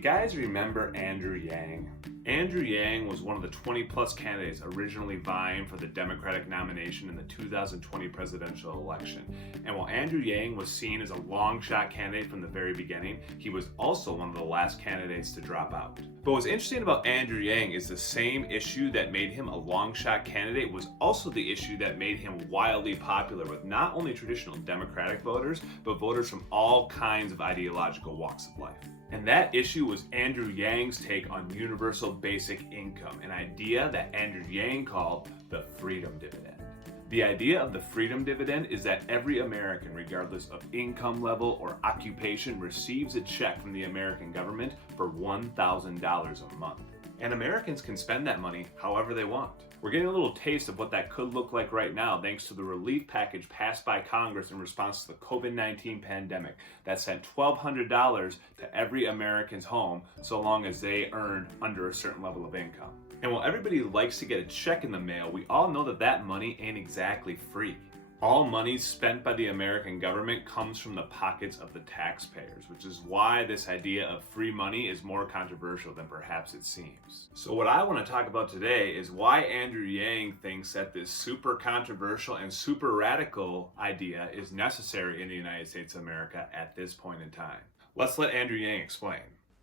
guys remember Andrew Yang? Andrew Yang was one of the 20 plus candidates originally vying for the Democratic nomination in the 2020 presidential election. And while Andrew Yang was seen as a long shot candidate from the very beginning, he was also one of the last candidates to drop out. But what's interesting about Andrew Yang is the same issue that made him a long shot candidate was also the issue that made him wildly popular with not only traditional Democratic voters, but voters from all kinds of ideological walks of life. And that issue was Andrew Yang's take on universal basic income, an idea that Andrew Yang called the freedom dividend. The idea of the freedom dividend is that every American, regardless of income level or occupation, receives a check from the American government for $1,000 a month. And Americans can spend that money however they want. We're getting a little taste of what that could look like right now thanks to the relief package passed by Congress in response to the COVID-19 pandemic that sent $1,200 to every American's home so long as they earned under a certain level of income. And while everybody likes to get a check in the mail, we all know that that money ain't exactly free. All money spent by the American government comes from the pockets of the taxpayers, which is why this idea of free money is more controversial than perhaps it seems. So what I want to talk about today is why Andrew Yang thinks that this super controversial and super radical idea is necessary in the United States of America at this point in time. Let's let Andrew Yang explain.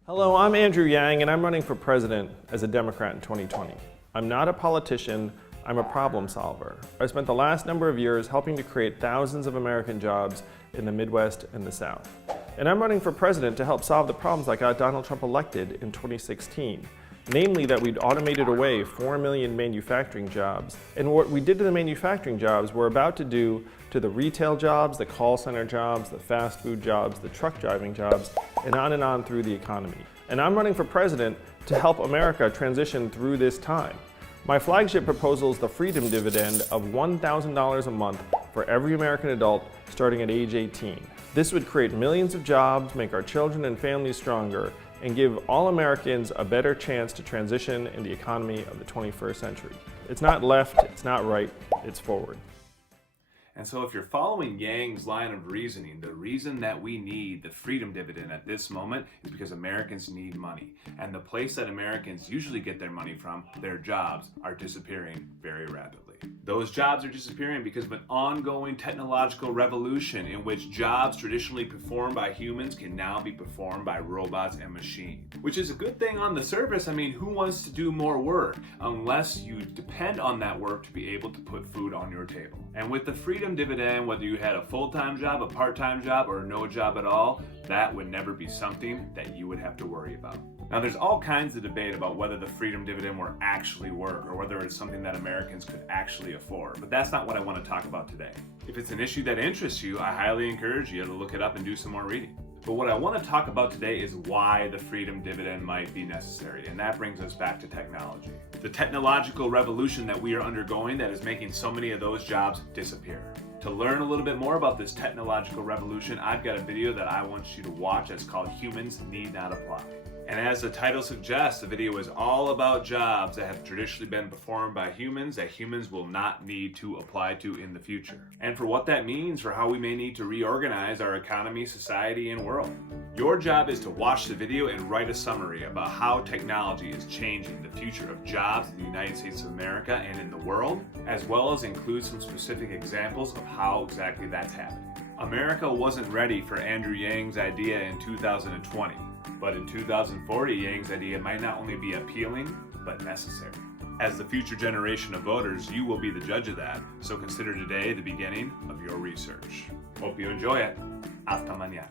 Hello, I'm Andrew Yang and I'm running for president as a Democrat in 2020. I'm not a politician. I'm a problem solver. I spent the last number of years helping to create thousands of American jobs in the Midwest and the South. And I'm running for president to help solve the problems that got Donald Trump elected in 2016. Namely that we'd automated away 4 million manufacturing jobs. And what we did to the manufacturing jobs, we're about to do to the retail jobs, the call center jobs, the fast food jobs, the truck driving jobs, and on through the economy. And I'm running for president to help America transition through this time. My flagship proposal is the freedom dividend of $1,000 a month for every American adult starting at age 18. This would create millions of jobs, make our children and families stronger, and give all Americans a better chance to transition in the economy of the 21st century. It's not left, it's not right, it's forward. And so if you're following Yang's line of reasoning, the reason that we need the freedom dividend at this moment is because Americans need money. And the place that Americans usually get their money from, their jobs, are disappearing very rapidly. Those jobs are disappearing because of an ongoing technological revolution in which jobs traditionally performed by humans can now be performed by robots and machines. Which is a good thing on the surface. I mean, who wants to do more work unless you depend on that work to be able to put food on your table? And with the freedom dividend, whether you had a full-time job, a part-time job, or no job at all, that would never be something that you would have to worry about. Now, there's all kinds of debate about whether the freedom dividend will actually work or whether it's something that Americans could actually afford, but that's not what I want to talk about today. If it's an issue that interests you, I highly encourage you to look it up and do some more reading. But what I want to talk about today is why the freedom dividend might be necessary, and that brings us back to technology. The technological revolution that we are undergoing that is making so many of those jobs disappear. To learn a little bit more about this technological revolution, I've got a video that I want you to watch that's called Humans Need Not Apply. And as the title suggests, the video is all about jobs that have traditionally been performed by humans that humans will not need to apply to in the future. And for what that means for how we may need to reorganize our economy, society, and world. Your job is to watch the video and write a summary about how technology is changing the future of jobs in the United States of America and in the world, as well as include some specific examples of how exactly that's happening. America wasn't ready for Andrew Yang's idea in 2020. But in 2040, Yang's idea might not only be appealing, but necessary. As the future generation of voters, you will be the judge of that, so consider today the beginning of your research. Hope you enjoy it. Hasta mañana.